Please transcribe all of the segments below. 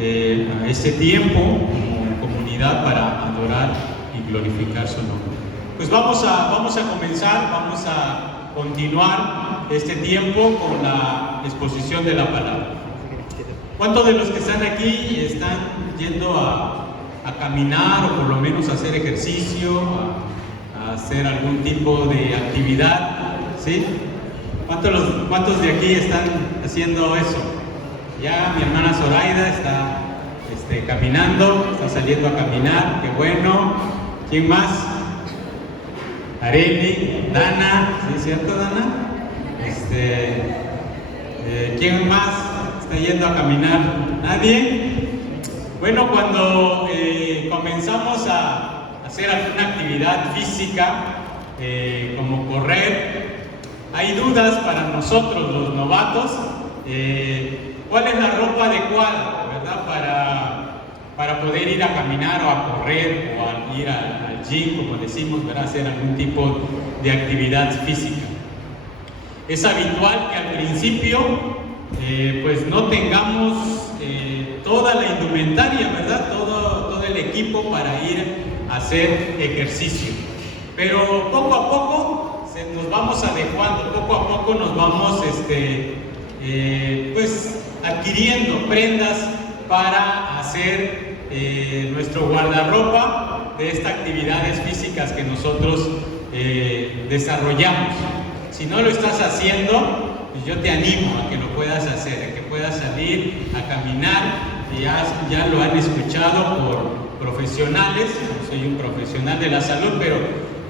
a este tiempo como comunidad para adorar y glorificar su nombre. Pues vamos a comenzar, vamos a continuar este tiempo con la exposición de la palabra. ¿Cuántos de los que están aquí están yendo a caminar o por lo menos a hacer ejercicio, a hacer algún tipo de actividad? ¿Sí? ¿Cuántos de aquí están haciendo eso? Ya mi hermana Zoraida está caminando, está saliendo a caminar, qué bueno. ¿Quién más? Areli, Dana, ¿sí es cierto, Dana? ¿Quién más está yendo a caminar? ¿Nadie? Bueno, cuando comenzamos a hacer alguna actividad física, como correr, hay dudas para nosotros los novatos. ¿Cuál es la ropa adecuada, verdad? Para poder ir a caminar o a correr o a ir al gym, como decimos, ¿verdad? Hacer algún tipo de actividad física. Es habitual que al principio pues no tengamos toda la indumentaria, ¿verdad? Todo el equipo para ir a hacer ejercicio. Pero poco a poco nos vamos adecuando, poco a poco nos vamos pues adquiriendo prendas para hacer nuestro guardarropa de estas actividades físicas que nosotros desarrollamos. Si no lo estás haciendo, pues yo te animo a que lo puedas hacer, a que puedas salir a caminar. Ya lo han escuchado por profesionales. No soy un profesional de la salud, pero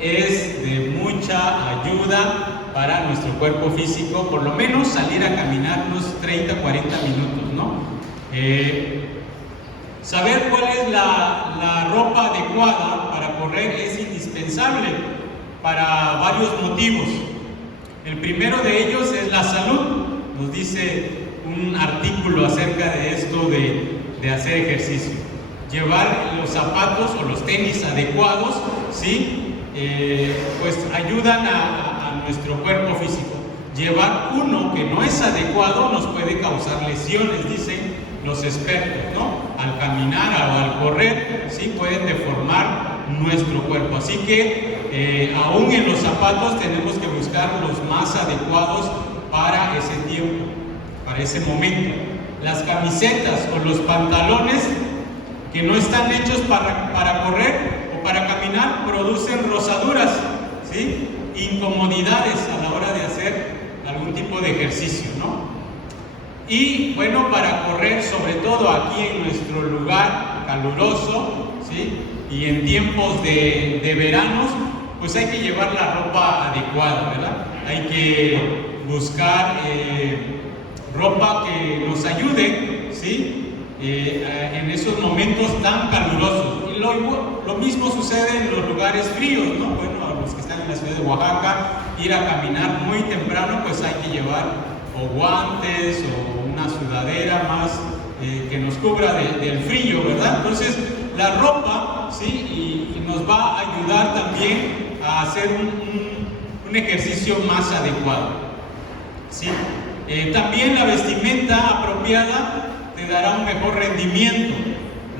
es de mucha ayuda para nuestro cuerpo físico, por lo menos salir a caminar unos 30, 40 minutos, ¿no? Saber cuál es la ropa adecuada para correr es indispensable para varios motivos. El primero de ellos es la salud. Nos dice un artículo acerca de esto de hacer ejercicio. Llevar los zapatos o los tenis adecuados, ¿sí? Pues ayudan a nuestro cuerpo físico. Llevar uno que no es adecuado nos puede causar lesiones, dicen los expertos, ¿no? Al caminar o al correr, sí, pueden deformar nuestro cuerpo. Así que aún en los zapatos tenemos que buscar los más adecuados para ese tiempo, para ese momento. Las camisetas o los pantalones que no están hechos para correr o para caminar producen rozaduras, ¿sí? Incomodidades a la hora de hacer algún tipo de ejercicio, ¿no? Y bueno, para correr, sobre todo aquí en nuestro lugar caluroso, ¿sí? Y en tiempos de veranos, pues hay que llevar la ropa adecuada, ¿verdad? Hay que buscar ropa que nos ayude, ¿sí? En esos momentos tan calurosos. Y lo mismo sucede en los lugares fríos, ¿no? Bueno, a los que están en la ciudad de Oaxaca, ir a caminar muy temprano, pues hay que llevar o guantes o una sudadera más que nos cubra del frío, ¿verdad? Entonces, la ropa, ¿sí? Y nos va a ayudar también a hacer un ejercicio más adecuado, ¿sí? También la vestimenta apropiada te dará un mejor rendimiento.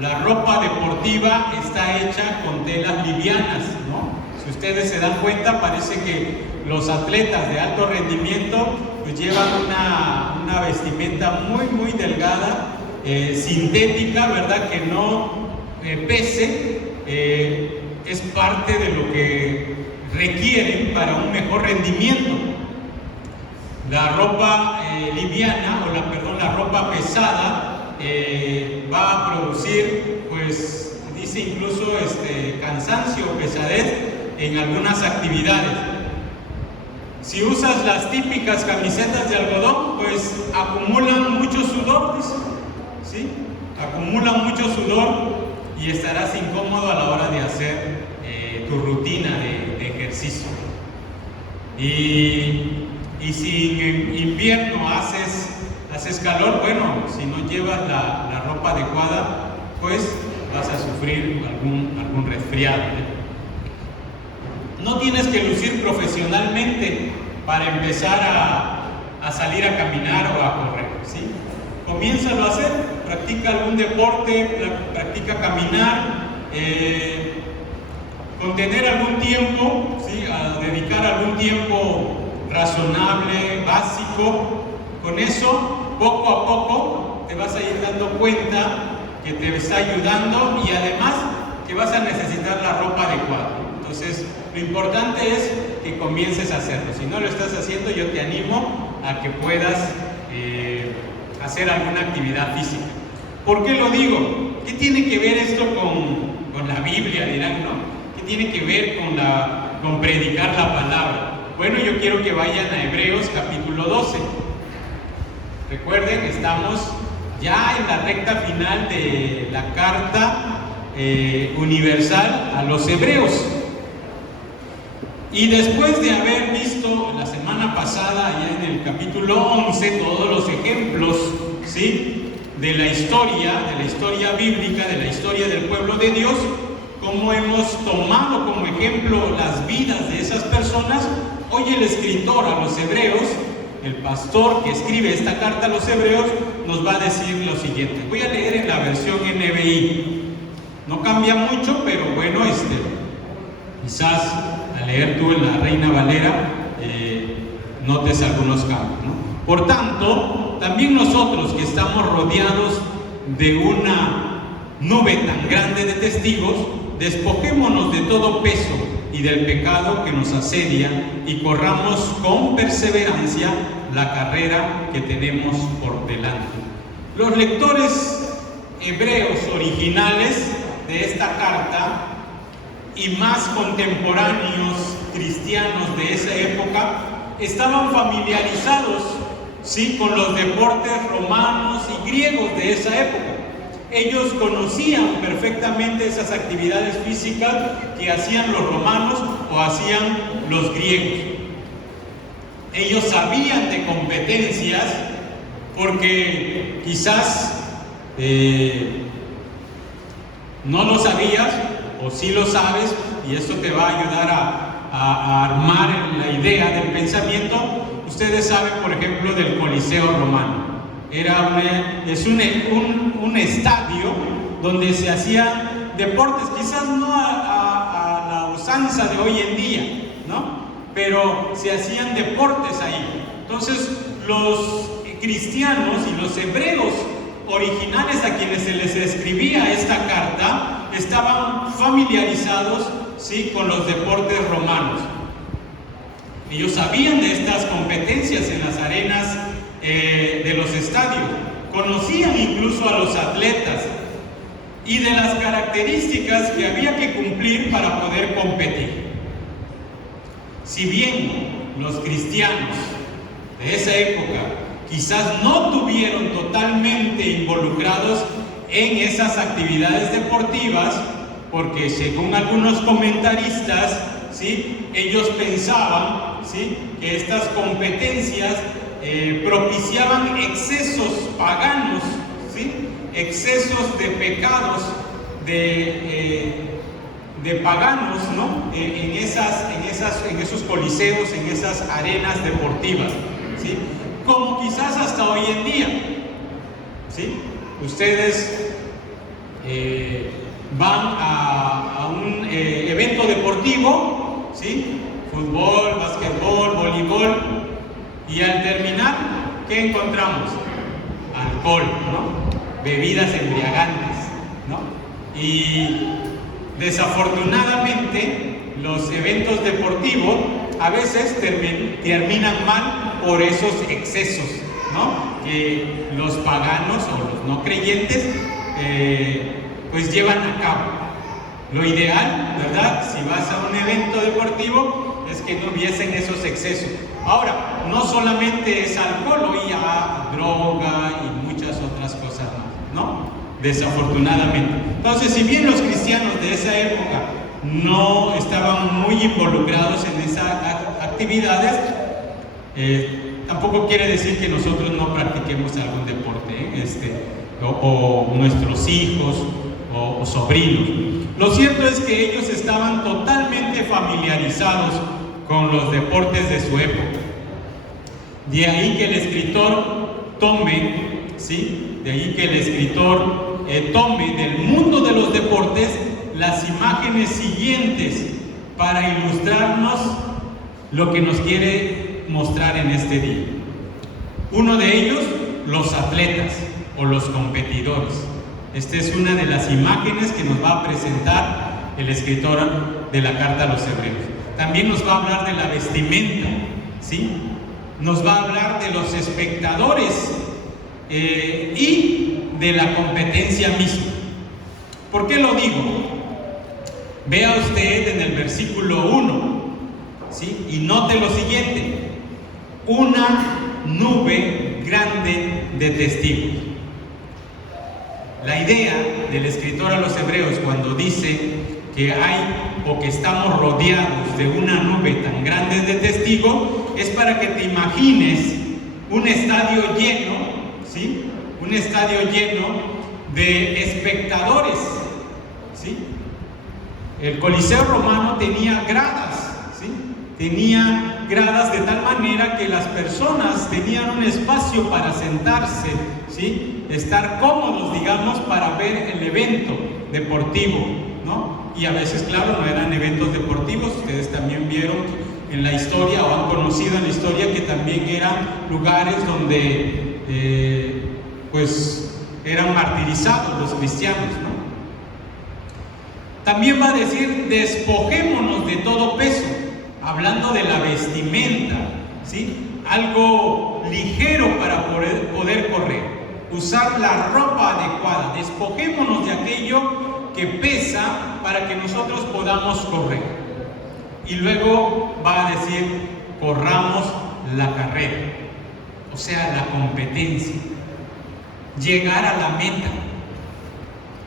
La ropa deportiva está hecha con telas livianas, ¿no? Si ustedes se dan cuenta, parece que los atletas de alto rendimiento pues llevan una vestimenta muy, muy delgada, sintética, ¿verdad? Que no pese, es parte de lo que requieren para un mejor rendimiento. La ropa liviana, la ropa pesada, va a producir, pues, dice incluso cansancio o pesadez en algunas actividades. Si usas las típicas camisetas de algodón, pues acumulan mucho sudor, ¿sí? Acumulan mucho sudor y estarás incómodo a la hora de hacer tu rutina de ejercicio. Y si en invierno haces calor, bueno, si no llevas la ropa adecuada, pues vas a sufrir algún resfriado, ¿eh? No tienes que lucir profesionalmente para empezar a salir a caminar o a correr, ¿sí? Comiénzalo a hacer practica algún deporte, practica caminar, con tener algún tiempo, ¿sí? A dedicar algún tiempo razonable, básico, con eso, poco a poco, te vas a ir dando cuenta que te está ayudando y además que vas a necesitar la ropa adecuada. Entonces, lo importante es que comiences a hacerlo. Si no lo estás haciendo, yo te animo a que puedas hacer alguna actividad física. ¿Por qué lo digo? ¿Qué tiene que ver esto con la Biblia? Dirán, ¿no? ¿Qué tiene que ver con predicar la palabra? Bueno, yo quiero que vayan a Hebreos capítulo 12. Recuerden, estamos ya en la recta final de la carta universal a los hebreos. Y después de haber visto la semana pasada, ya en el capítulo 11, todos los ejemplos, ¿sí?, de la historia bíblica, de la historia del pueblo de Dios, cómo hemos tomado como ejemplo las vidas de esas personas, hoy el escritor a los hebreos, el pastor que escribe esta carta a los hebreos, nos va a decir lo siguiente. Voy a leer en la versión NBI. No cambia mucho, pero bueno, quizás al leer tú en la Reina Valera notes algunos cambios, ¿no? Por tanto, también nosotros que estamos rodeados de una nube tan grande de testigos, despojémonos de todo peso y del pecado que nos asedia y corramos con perseverancia la carrera que tenemos por delante. Los lectores hebreos originales de esta carta y más contemporáneos cristianos de esa época estaban familiarizados, ¿sí?, con los deportes romanos y griegos de esa época. Ellos conocían perfectamente esas actividades físicas que hacían los romanos o hacían los griegos. Ellos sabían de competencias porque quizás no lo sabías o sí lo sabes, y eso te va a ayudar a armar la idea del pensamiento. Ustedes saben, por ejemplo, del Coliseo romano. Es un estadio donde se hacían deportes, quizás no a la usanza de hoy en día, ¿no? Pero se hacían deportes ahí. Entonces, los cristianos y los hebreos originales a quienes se les escribía esta carta estaban familiarizados, ¿sí?, con los deportes romanos. Ellos sabían de estas competencias en las arenas de los estadios, conocían incluso a los atletas y de las características que había que cumplir para poder competir. Si bien los cristianos de esa época quizás no tuvieron totalmente involucrados en esas actividades deportivas, porque según algunos comentaristas, ¿sí?, ellos pensaban, ¿sí?, que estas competencias propiciaban excesos paganos, ¿sí?, excesos de pecados de paganos, ¿no?, en esos coliseos, en esas arenas deportivas, ¿sí?, como quizás hasta hoy en día, ¿sí? Ustedes van a un evento deportivo, ¿sí?, fútbol, básquetbol, voleibol, y al terminar, ¿qué encontramos? Alcohol, ¿no?, bebidas embriagantes, ¿no? Y desafortunadamente los eventos deportivos a veces terminan mal por esos excesos, ¿no?, que los paganos o los no creyentes pues llevan a cabo. Lo ideal, ¿verdad?, si vas a un evento deportivo, es que no hubiesen esos excesos. Ahora, no solamente es alcohol, hoy hay droga y muchas otras cosas más, ¿no?, desafortunadamente. Entonces, si bien los cristianos de esa época no estaban muy involucrados en esas actividades, tampoco quiere decir que nosotros no practiquemos algún deporte, o nuestros hijos o sobrinos. Lo cierto es que ellos estaban totalmente familiarizados con los deportes de su época. De ahí que el escritor tome, ¿sí?, De ahí que el escritor tome del mundo de los deportes las imágenes siguientes para ilustrarnos lo que nos quiere mostrar en este día. Uno de ellos, los atletas o los competidores. Esta es una de las imágenes que nos va a presentar el escritor de la carta a los Hebreos. También nos va a hablar de la vestimenta, ¿sí? Nos va a hablar de los espectadores y de la competencia misma. ¿Por qué lo digo? Vea usted en el versículo 1, ¿sí? Y note lo siguiente: una nube grande de testigos. La idea del escritor a los Hebreos cuando dice que hay o que estamos rodeados de una nube tan grande de testigos es para que te imagines un estadio lleno, ¿sí? Un estadio lleno de espectadores, ¿sí? El Coliseo romano tenía gradas, ¿sí? Tenía gradas de tal manera que las personas tenían un espacio para sentarse, ¿sí? Estar cómodos, digamos, para ver el evento deportivo, ¿no? Y a veces, claro, no eran eventos deportivos. Ustedes también vieron en la historia o han conocido en la historia que también eran lugares donde pues eran martirizados los cristianos, ¿no? También va a decir: despojémonos de todo peso, hablando de la vestimenta, ¿sí? Algo ligero para poder correr, usar la ropa adecuada, despojémonos de aquello que pesa para que nosotros podamos correr. Y luego va a decir: corramos la carrera, o sea, la competencia, llegar a la meta.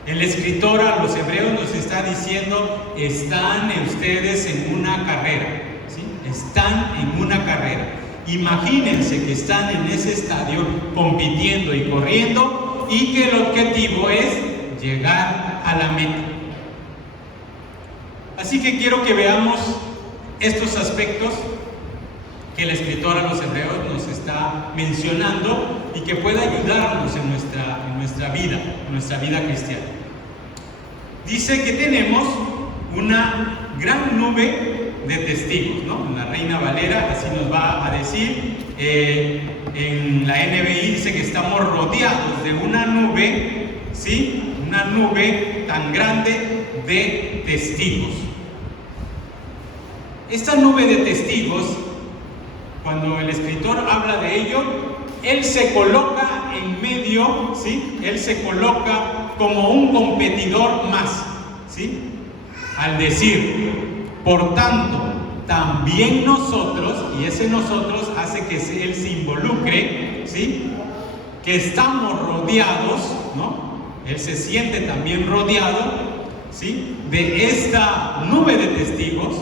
El escritor a los Hebreos nos está diciendo: están ustedes en una carrera, ¿sí? Están en una carrera. Imagínense que están en ese estadio compitiendo y corriendo, y que el objetivo es llegar a la meta. Así que quiero que veamos estos aspectos que el escritor a los Hebreos nos está mencionando y que puede ayudarnos en nuestra vida cristiana. Dice que tenemos una gran nube de testigos, ¿no? En la Reina Valera así nos va a decir. En la NBI dice que estamos rodeados de una nube, ¿sí? Una nube tan grande de testigos. Esta nube de testigos, cuando el escritor habla de ello, él se coloca en medio, ¿sí? Él se coloca como un competidor más, ¿sí? Al decir: por tanto, también nosotros, y ese nosotros hace que él se involucre, ¿sí? Que estamos rodeados, ¿no? Él se siente también rodeado, ¿sí? De esta nube de testigos.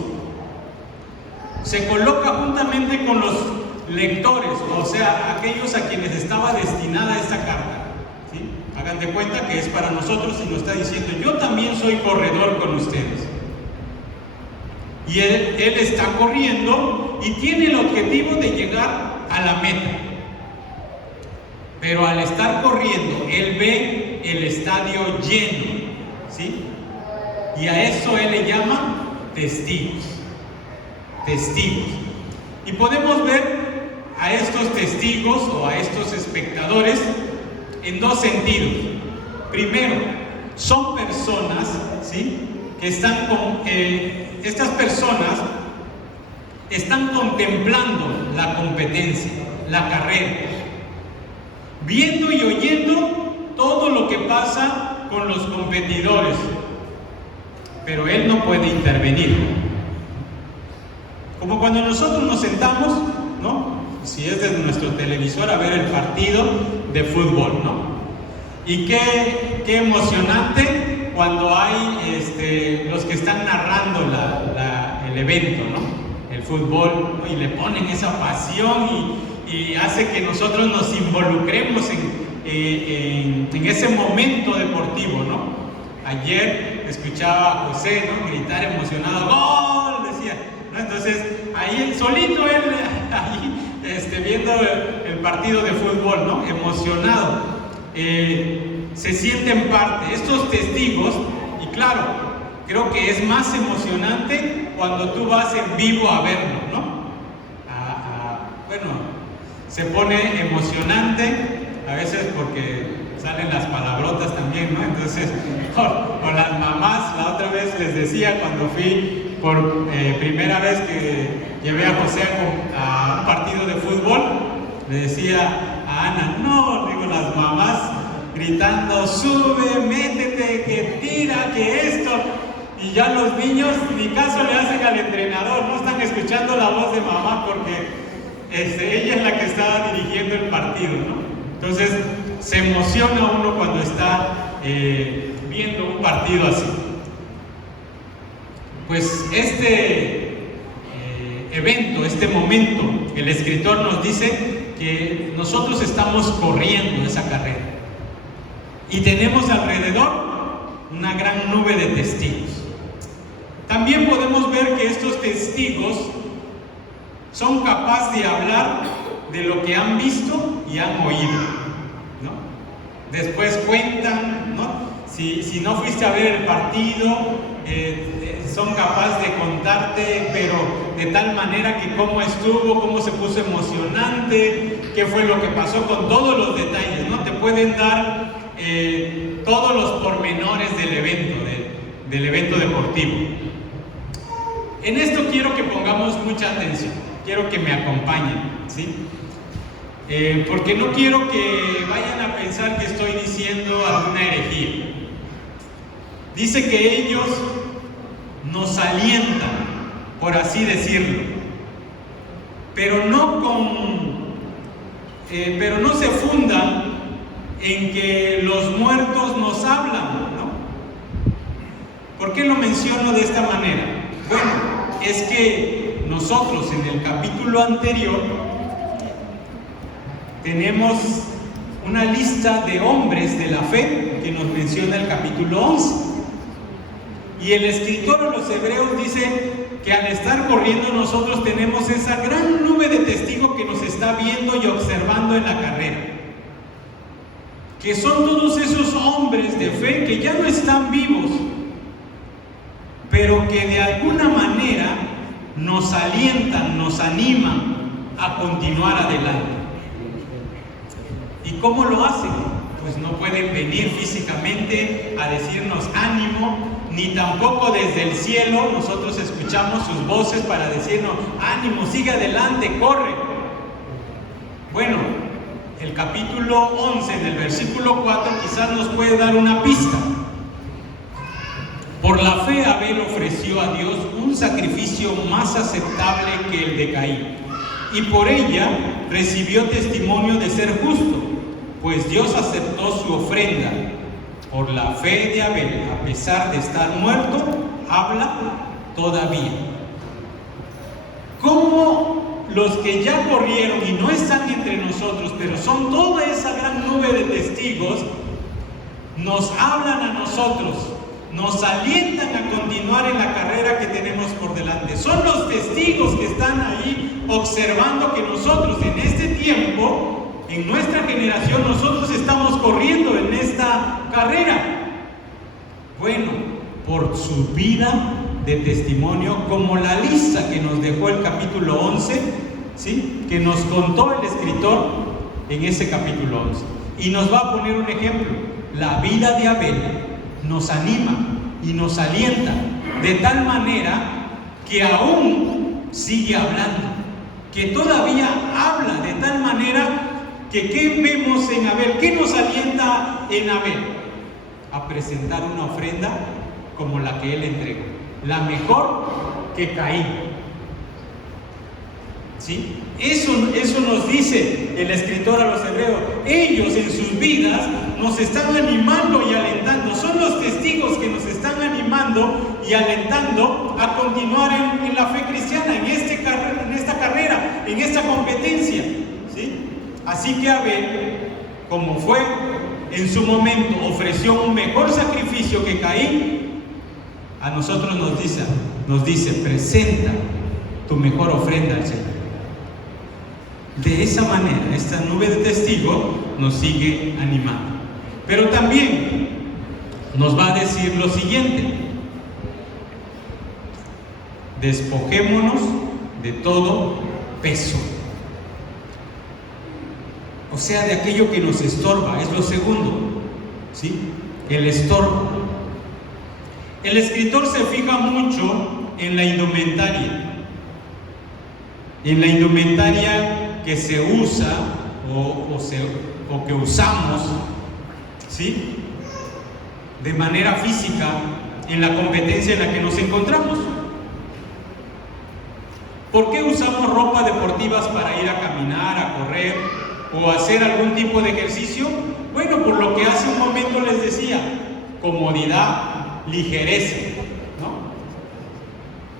Se coloca juntamente con los lectores, o sea, aquellos a quienes estaba destinada esta carta, ¿sí? Hagan de cuenta que es para nosotros y nos está diciendo: yo también soy corredor con ustedes. Y él está corriendo y tiene el objetivo de llegar a la meta. Pero al estar corriendo, él ve el estadio lleno, ¿sí? Y a eso él le llama testigos. Testigos. Y podemos ver a estos testigos o a estos espectadores en dos sentidos. Primero, son personas, ¿sí? Que están estas personas están contemplando la competencia, la carrera, viendo y oyendo todo lo que pasa con los competidores, pero él no puede intervenir. Como cuando nosotros nos sentamos, ¿no? Si es desde nuestro televisor, a ver el partido de fútbol, ¿no? Y qué emocionante cuando hay los que están narrando el evento, ¿no? El fútbol, ¿no? Y le ponen esa pasión y hace que nosotros nos involucremos en ese momento deportivo, ¿no? Ayer escuchaba a José, ¿no? Gritar emocionado: ¡gol!, decía, ¿no? Entonces ahí solito él ahí viendo el partido de fútbol, ¿no? Emocionado. se sienten parte. Estos testigos, y claro, creo que es más emocionante cuando tú vas en vivo a verlo, ¿no? Bueno, se pone emocionante a veces porque salen las palabrotas también, ¿no? Entonces, con las mamás, la otra vez les decía cuando fui por primera vez que llevé a José a un partido de fútbol, le decía a Ana, no, digo, las mamás gritando, sube, métete, que tira, que esto, y ya los niños ni caso le hacen al entrenador, no están escuchando la voz de mamá porque ella es la que está dirigiendo el partido, ¿no? Entonces se emociona uno cuando está viendo un partido así. Pues este evento, este momento, el escritor nos dice que nosotros estamos corriendo esa carrera y tenemos alrededor una gran nube de testigos. También podemos ver que estos testigos son capaces de hablar de lo que han visto y han oído, ¿no? Después cuentan, ¿no? Si no fuiste a ver el partido, son capaces de contarte, pero de tal manera que cómo estuvo, cómo se puso emocionante, qué fue lo que pasó, con todos los detalles, ¿no? Te pueden dar todos los pormenores del evento deportivo. En esto quiero que pongamos mucha atención, quiero que me acompañen, ¿sí? Porque no quiero que vayan a pensar que estoy diciendo alguna herejía. Dice que ellos nos alientan, por así decirlo, pero no se fundan en que los muertos nos hablan, ¿no? ¿Por qué lo menciono de esta manera? Bueno, es que nosotros en el capítulo anterior tenemos una lista de hombres de la fe que nos menciona el capítulo 11. Y el escritor a los Hebreos dice que al estar corriendo nosotros tenemos esa gran nube de testigos que nos está viendo y observando en la carrera. Que son todos esos hombres de fe que ya no están vivos, pero que de alguna manera nos alientan, nos animan a continuar adelante. ¿Y cómo lo hacen? Pues no pueden venir físicamente a decirnos ánimo, ni tampoco desde el cielo nosotros escuchamos sus voces para decirnos ánimo, sigue adelante, corre. Bueno, el capítulo 11 del versículo 4 quizás nos puede dar una pista. Por la fe Abel ofreció a Dios un sacrificio más aceptable que el de Caín, y por ella recibió testimonio de ser justo, pues Dios aceptó su ofrenda. Por la fe de Abel, a pesar de estar muerto, habla todavía. ¿Cómo los que ya corrieron y no están entre nosotros, pero son toda esa gran nube de testigos, nos hablan a nosotros, nos alientan a continuar en la carrera que tenemos por delante? Son los testigos que están ahí observando que nosotros en este tiempo, en nuestra generación, nosotros estamos corriendo en esta carrera. Bueno, por su vida de testimonio, como la lista que nos dejó el capítulo 11, ¿sí? Que nos contó el escritor en ese capítulo 11. Y nos va a poner un ejemplo. La vida de Abel nos anima y nos alienta de tal manera que aún sigue hablando, que todavía habla de tal manera que ¿qué vemos en Abel? ¿Qué nos alienta en Abel? A presentar una ofrenda como la que él entregó, la mejor que Caín. ¿Sí? Eso nos dice el escritor a los Hebreos. Ellos en sus vidas nos están animando y alentando. Son los testigos que nos están animando y alentando a continuar en la fe cristiana, en esta carrera, en esta competencia. ¿Sí? Así que Abel, como fue en su momento, ofreció un mejor sacrificio que Caín. A nosotros nos dice, presenta tu mejor ofrenda al Señor. De esa manera, esta nube de testigos nos sigue animando. Pero también nos va a decir lo siguiente: despojémonos de todo peso. O sea, de aquello que nos estorba, es lo segundo, ¿sí? El estorbo. El escritor se fija mucho en la indumentaria. En la indumentaria que se usa o que usamos, ¿sí?, de manera física en la competencia en la que nos encontramos. ¿Por qué usamos ropa deportivas para ir a caminar, a correr o hacer algún tipo de ejercicio? Bueno, por lo que hace un momento les decía: comodidad, ligereza, ¿no?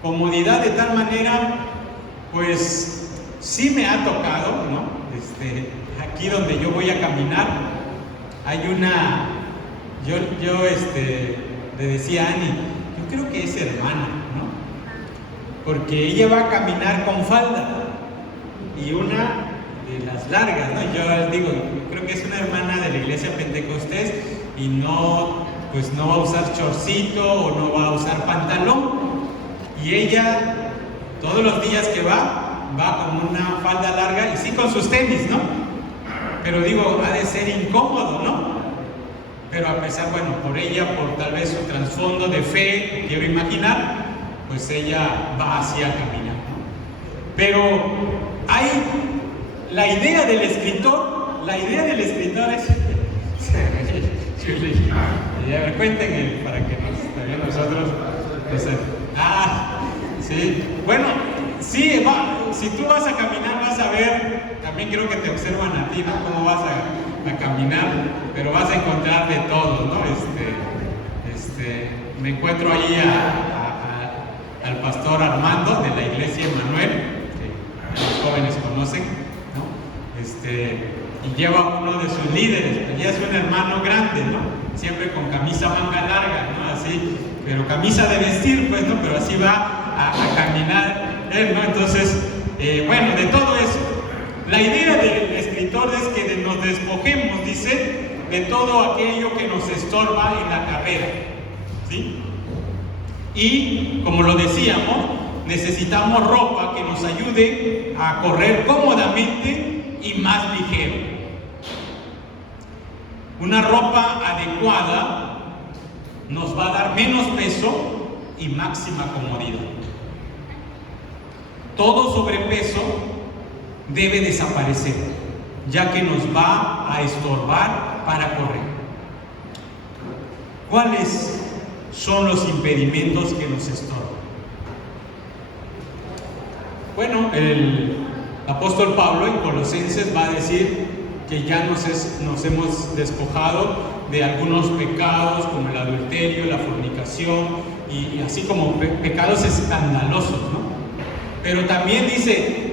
Comodidad de tal manera, pues sí me ha tocado, ¿no? Aquí donde yo voy a caminar, hay una, yo le decía a Ani, yo creo que es hermana, ¿no? Porque ella va a caminar con falda y una de las largas, ¿no? Yo digo, creo que es una hermana de la iglesia Pentecostés y no, pues no va a usar chorcito o no va a usar pantalón. Y ella, todos los días que va con una falda larga y sí con sus tenis, ¿no? Pero digo, ha de ser incómodo, ¿no? Pero a pesar, bueno, por ella, por tal vez su trasfondo de fe, quiero imaginar, pues ella va así a caminar, ¿no? Pero hay la idea del escritor es a ver, cuenten para que también nosotros sí, bueno, sí, si tú vas a caminar vas a ver, también creo que te observan a ti, ¿no? Cómo vas a caminar, pero vas a encontrar de todo, ¿no? Me encuentro ahí al pastor Armando de la iglesia Emmanuel, que los jóvenes conocen, ¿no? Y lleva uno de sus líderes, pues ya es un hermano grande, ¿no? Siempre con camisa manga larga, ¿no? Así, pero camisa de vestir, pues, ¿no? Pero así va a caminar él, ¿no? Entonces, bueno, de todo eso, la idea del escritor es que nos despojemos, dice, de todo aquello que nos estorba en la carrera, ¿sí? Y, como lo decíamos, necesitamos ropa que nos ayude a correr cómodamente y más ligero. Una ropa adecuada nos va a dar menos peso y máxima comodidad. Todo sobrepeso debe desaparecer, ya que nos va a estorbar para correr. ¿Cuáles son los impedimentos que nos estorban? Bueno, el apóstol Pablo en Colosenses va a decir que ya nos hemos despojado de algunos pecados como el adulterio, la fornicación y así como pecados escandalosos, ¿no? Pero también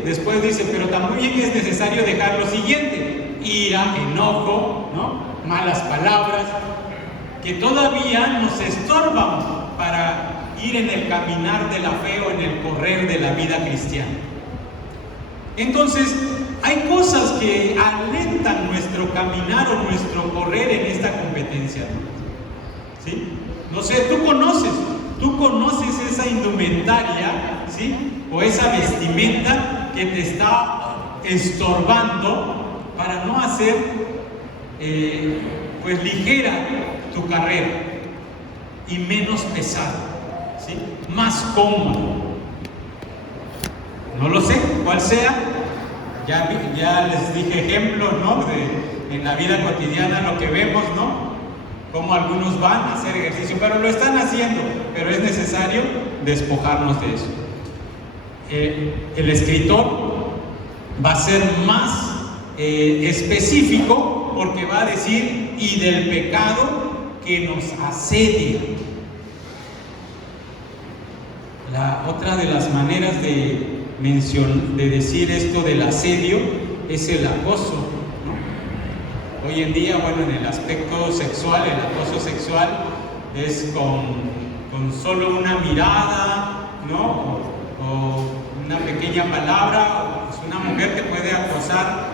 después dice, pero también es necesario dejar lo siguiente: ira, enojo, ¿no? Malas palabras, que todavía nos estorban para ir en el caminar de la fe o en el correr de la vida cristiana. Entonces, hay cosas que alentan nuestro caminar o nuestro correr en esta competencia, ¿sí? No sé, tú conoces esa indumentaria, ¿sí? O esa vestimenta que te está estorbando para no hacer pues ligera tu carrera y menos pesada, ¿sí? Más cómodo. No lo sé cuál sea. Ya les dije ejemplos, ¿no? En la vida cotidiana lo que vemos, ¿no? Cómo algunos van a hacer ejercicio, pero lo están haciendo, pero es necesario despojarnos de eso. El escritor va a ser más específico, porque va a decir, y del pecado que nos asedia. Otra de las maneras de decir esto del asedio es el acoso, ¿no? Hoy en día, bueno, en el aspecto sexual, el acoso sexual es con solo una mirada, ¿no? O una pequeña palabra. Pues una mujer te puede acosar,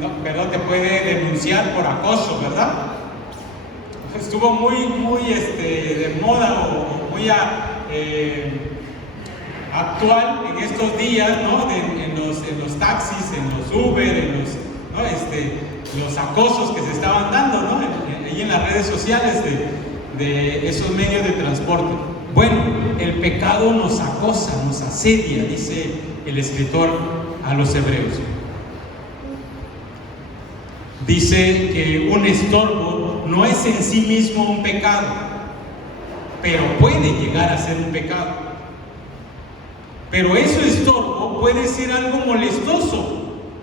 ¿no? Te puede denunciar por acoso, ¿verdad? estuvo muy de moda o muy actual en estos días, ¿no? En los taxis, en los Uber, en los acosos que se estaban dando, ¿no? Ahí en las redes sociales de esos medios de transporte. Bueno, el pecado nos acosa, nos asedia, dice el escritor a los Hebreos. Dice que un estorbo no es en sí mismo un pecado, pero puede llegar a ser un pecado. Pero ese estorbo puede ser algo molestoso,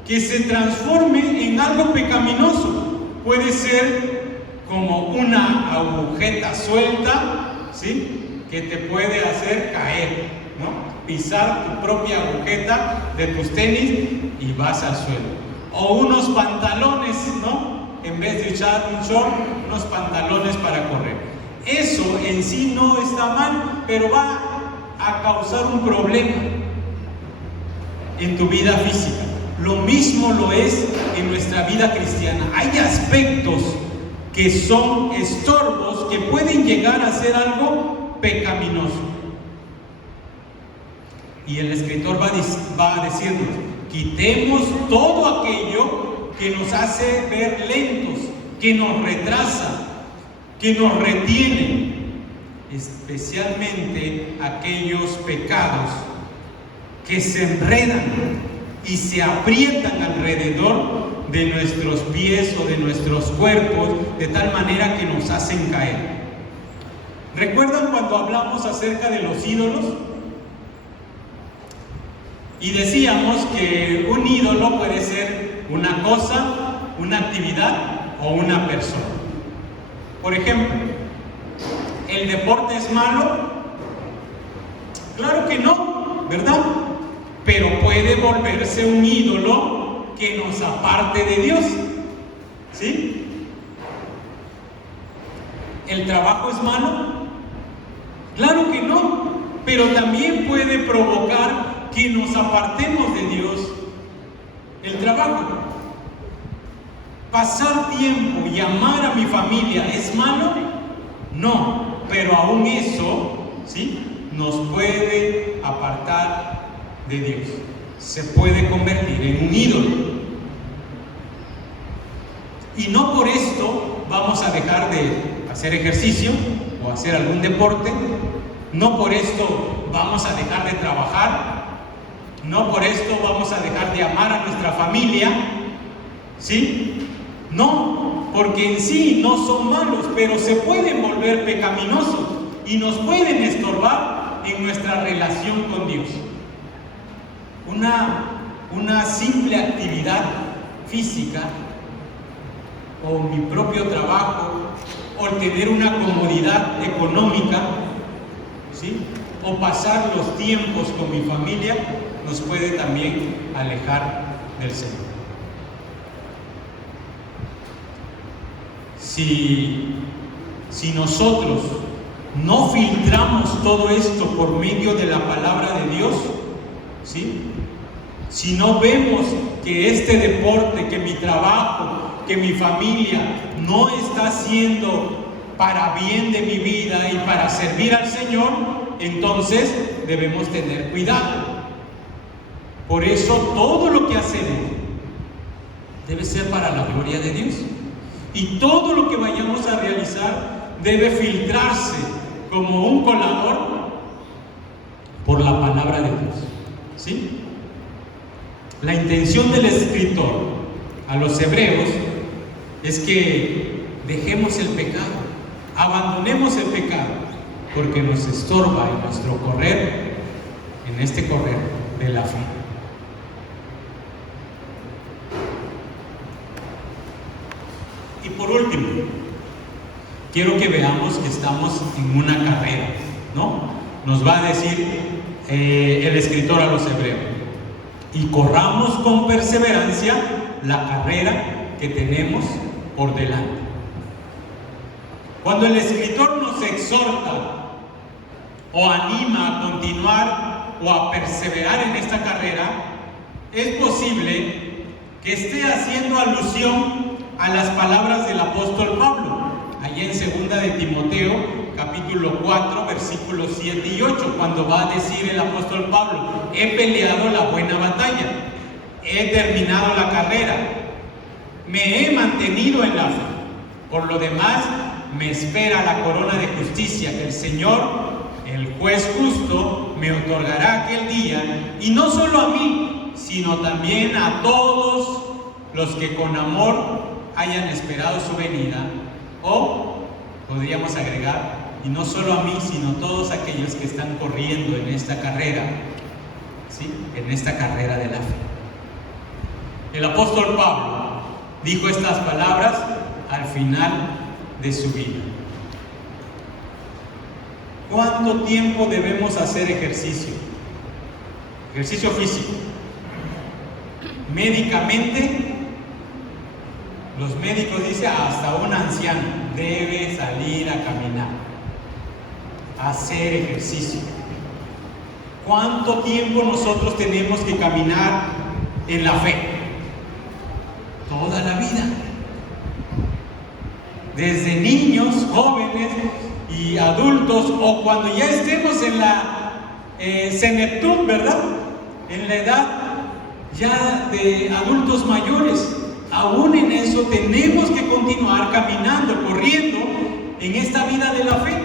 que se transforme en algo pecaminoso. Puede ser como una agujeta suelta, ¿sí?, que te puede hacer caer, ¿no? Pisar tu propia agujeta de tus tenis y vas al suelo. O unos pantalones, ¿no? En vez de echar un short, unos pantalones para correr. Eso en sí no está mal, pero va a causar un problema en tu vida física. Lo mismo lo es en nuestra vida cristiana. Hay aspectos que son estorbos que pueden llegar a ser algo pecaminoso. Y el escritor va a decirnos: quitemos todo aquello que nos hace ver lentos, que nos retrasa, que nos retiene, especialmente aquellos pecados que se enredan y se aprietan alrededor de nuestros pies o de nuestros cuerpos, de tal manera que nos hacen caer. ¿Recuerdan cuando hablamos acerca de los ídolos? Y decíamos que un ídolo puede ser una cosa, una actividad o una persona. Por ejemplo, ¿el deporte es malo? Claro que no, ¿verdad? Pero puede volverse un ídolo que nos aparte de Dios, ¿sí? ¿El trabajo es malo? Claro que no, pero también puede provocar que nos apartemos de Dios. El trabajo. ¿Pasar tiempo y amar a mi familia es malo? No, pero aún eso, ¿sí?, nos puede apartar de Dios. Se puede convertir en un ídolo. Y no por esto vamos a dejar de hacer ejercicio o hacer algún deporte. No por esto vamos a dejar de trabajar. No por esto vamos a dejar de amar a nuestra familia, ¿sí? No, porque en sí no son malos, pero se pueden volver pecaminosos y nos pueden estorbar en nuestra relación con Dios. Una simple actividad física, o mi propio trabajo, o el tener una comodidad económica, ¿sí?, o pasar los tiempos con mi familia, nos puede también alejar del Señor. Si nosotros no filtramos todo esto por medio de la palabra de Dios, ¿sí?, si no vemos que este deporte, que mi trabajo, que mi familia no está haciendo para bien de mi vida y para servir al Señor, entonces debemos tener cuidado. Por eso todo lo que hacemos debe ser para la gloria de Dios. Y todo lo que vayamos a realizar debe filtrarse como un colador por la palabra de Dios, ¿sí? La intención del escritor a los hebreos es que dejemos el pecado, abandonemos el pecado, porque nos estorba en nuestro correr, en este correr de la fe. Y por último, quiero que veamos que estamos en una carrera, ¿no? Nos va a decir el escritor a los hebreos: y corramos con perseverancia la carrera que tenemos por delante. Cuando el escritor nos exhorta o anima a continuar o a perseverar en esta carrera, es posible que esté haciendo alusión a las palabras del apóstol Pablo allá en 2 de Timoteo, capítulo 4, versículos 7 y 8, cuando va a decir el apóstol Pablo: he peleado la buena batalla, he terminado la carrera, me he mantenido en la fe. Por lo demás, me espera la corona de justicia que el Señor, el juez justo, me otorgará aquel día, y no solo a mí, sino también a todos los que con amor hayan esperado su venida. O podríamos agregar, y no solo a mí, sino a todos aquellos que están corriendo en esta carrera, ¿sí? En esta carrera de la fe. El apóstol Pablo dijo estas palabras al final de su vida. ¿Cuánto tiempo debemos hacer ejercicio? Ejercicio físico. Médicamente, los médicos dicen hasta un anciano debe salir a caminar, a hacer ejercicio. ¿Cuánto tiempo nosotros tenemos que caminar en la fe? Toda la vida. Desde niños, jóvenes y adultos, o cuando ya estemos en la senectud, ¿verdad? En la edad ya de adultos mayores. Aún en eso tenemos que continuar caminando, corriendo en esta vida de la fe.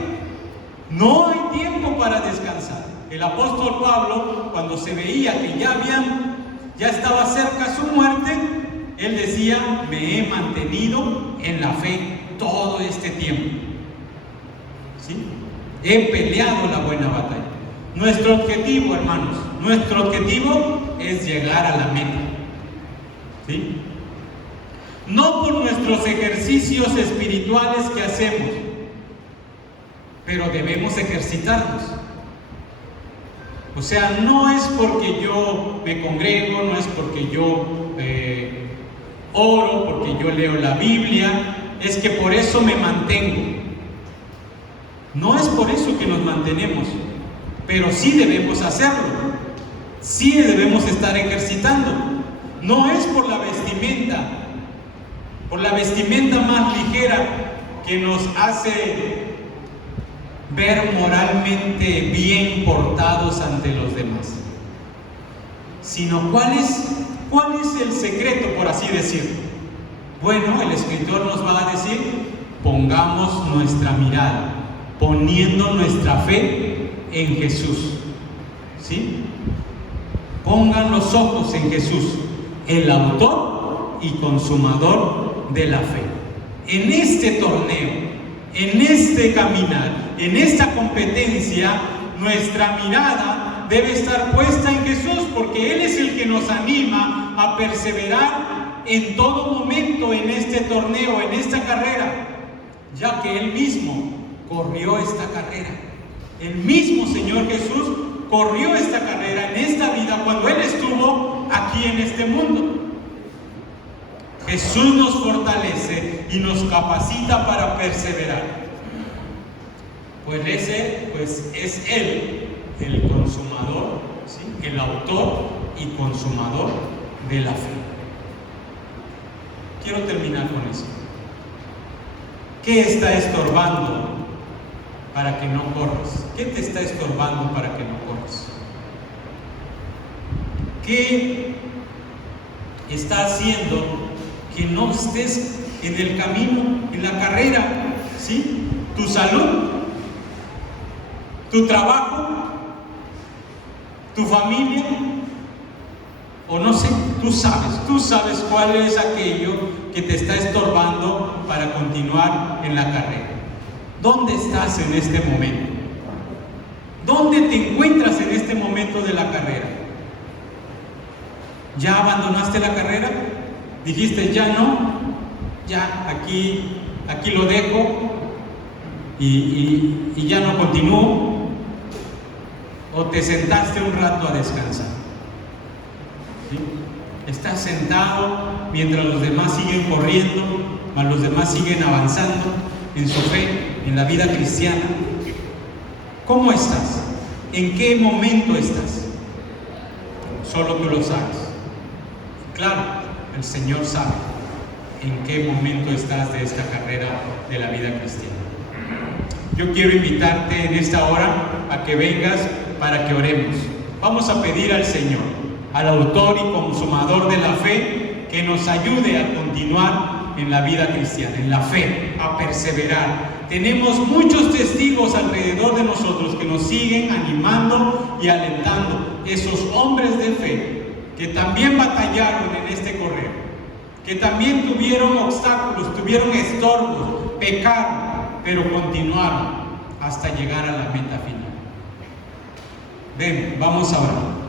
No hay tiempo para descansar. El apóstol Pablo, cuando se veía que ya estaba cerca su muerte, él decía: me he mantenido en la fe todo este tiempo, ¿sí? He peleado la buena batalla. Nuestro objetivo, hermanos, nuestro objetivo es llegar a la meta, ¿sí? No por nuestros ejercicios espirituales que hacemos, pero debemos ejercitarnos. O sea, no es porque yo me congrego, no es porque yo oro, porque yo leo la Biblia, es que por eso me mantengo. No es por eso que nos mantenemos, pero sí debemos hacerlo. Sí debemos estar ejercitando. No es por la vestimenta más ligera que nos hace ver moralmente bien portados ante los demás, sino ¿cuál es el secreto, por así decirlo? Bueno, el escritor nos va a decir: pongamos nuestra mirada, poniendo nuestra fe en Jesús, ¿sí? Pongan los ojos en Jesús, el autor y consumador de la fe. En este torneo, en este caminar, en esta competencia, nuestra mirada debe estar puesta en Jesús, porque Él es el que nos anima a perseverar en todo momento en este torneo, en esta carrera, ya que Él mismo corrió esta carrera. El mismo Señor Jesús corrió esta carrera en esta vida cuando Él estuvo aquí en este mundo. Jesús nos fortalece y nos capacita para perseverar. Pues es Él el consumador, ¿sí? El autor y consumador de la fe. Quiero terminar con eso. ¿Qué está estorbando para que no corras? ¿Qué te está estorbando para que no corras? ¿Qué está haciendo que no estés en el camino, en la carrera? ¿Sí? ¿Tu salud? ¿Tu trabajo? ¿Tu familia? O no sé, tú sabes cuál es aquello que te está estorbando para continuar en la carrera. ¿Dónde estás en este momento? ¿Dónde te encuentras en este momento de la carrera? ¿Ya abandonaste la carrera? ¿Dijiste ya no? Ya, aquí lo dejo y ya no continúo. ¿O te sentaste un rato a descansar? ¿Sí? Estás sentado mientras los demás siguen corriendo, mas los demás siguen avanzando en su fe, en la vida cristiana. ¿Cómo estás? ¿En qué momento estás? Solo tú lo sabes. Claro, el Señor sabe. en qué momento estás de esta carrera de la vida cristiana. Yo quiero invitarte en esta hora a que vengas para que oremos. Vamos a pedir al Señor, al autor y consumador de la fe, que nos ayude a continuar en la vida cristiana, en la fe, a perseverar. Tenemos muchos testigos alrededor de nosotros que nos siguen animando y alentando. Esos hombres de fe que también batallaron en este correr, que también tuvieron obstáculos, tuvieron estorbos, pecaron, pero continuaron hasta llegar a la meta final. Ven, vamos a orar.